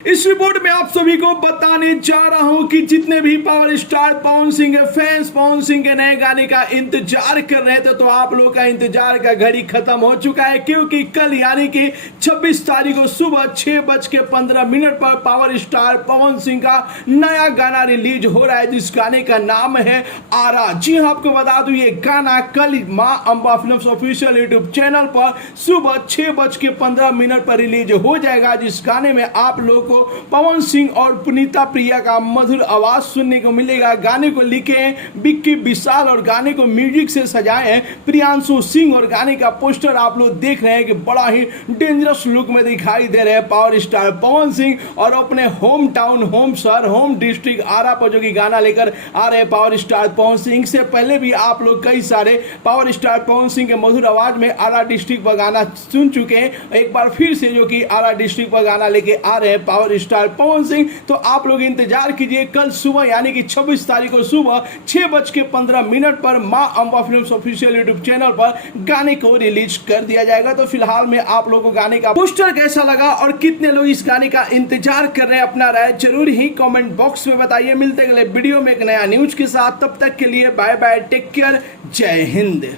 इस रिपोर्ट में आप सभी को बताने जा रहा हूं कि जितने भी पावर स्टार पवन सिंह के फैंस पवन सिंह के नए गाने का इंतजार कर रहे थे, तो आप लोग का इंतजार का घड़ी खत्म हो चुका है, क्योंकि कल यानी कि 26 तारीख को सुबह 6:15 पर पावर स्टार पवन सिंह का नया गाना रिलीज हो रहा है, जिस गाने का नाम है आरा। जी हाँ, आपको बता दूं ये गाना कल मां Amba films official YouTube channel पर सुबह 6:15 पर रिलीज हो जाएगा। जिस गाने में आप लोग को पवन सिंह और पुनीता प्रिया का मधुर आवाज सुनने को मिलेगा। गाने को लिखे हैं विक्की विशाल और गाने को म्यूजिक से सजाए हैं प्रियांशु सिंह, और गाने का पोस्टर आप लोग देख रहे हैं कि बड़ा ही डेंजरस लुक में दिखाई दे रहे हैं पावर स्टार पवन सिंह, और अपने होम टाउन, होम शहर, होम डिस्ट्रिक्ट आरा पर जो कि गाना लेकर आ रहे हैं पावर स्टार पवन सिंह। से पहले भी आप लोग कई सारे पावर स्टार पवन सिंह के मधुर आवाज में आरा डिस्ट्रिक्ट पर गाना सुन चुके हैं। एक बार फिर से जो कि आरा डिस्ट्रिक्ट पर गाना लेके आ रहे हैं पावर स्टार पवन सिंह, तो आप लोग इंतजार कीजिए। कल सुबह यानी कि 26 तारीख को सुबह 6:15 पर मां Amba films official YouTube channel पर गाने को रिलीज कर दिया जाएगा। तो फिलहाल में आप लोगों को गाने का पोस्टर कैसा लगा और कितने लोग इस गाने का इंतजार कर रहे हैं, अपना राय जरूर ही कमेंट बॉक्स में बताइए। मिलते अगले वीडियो में एक नया न्यूज के साथ, तब तक के लिए बाय बाय, टेक केयर, जय हिंद।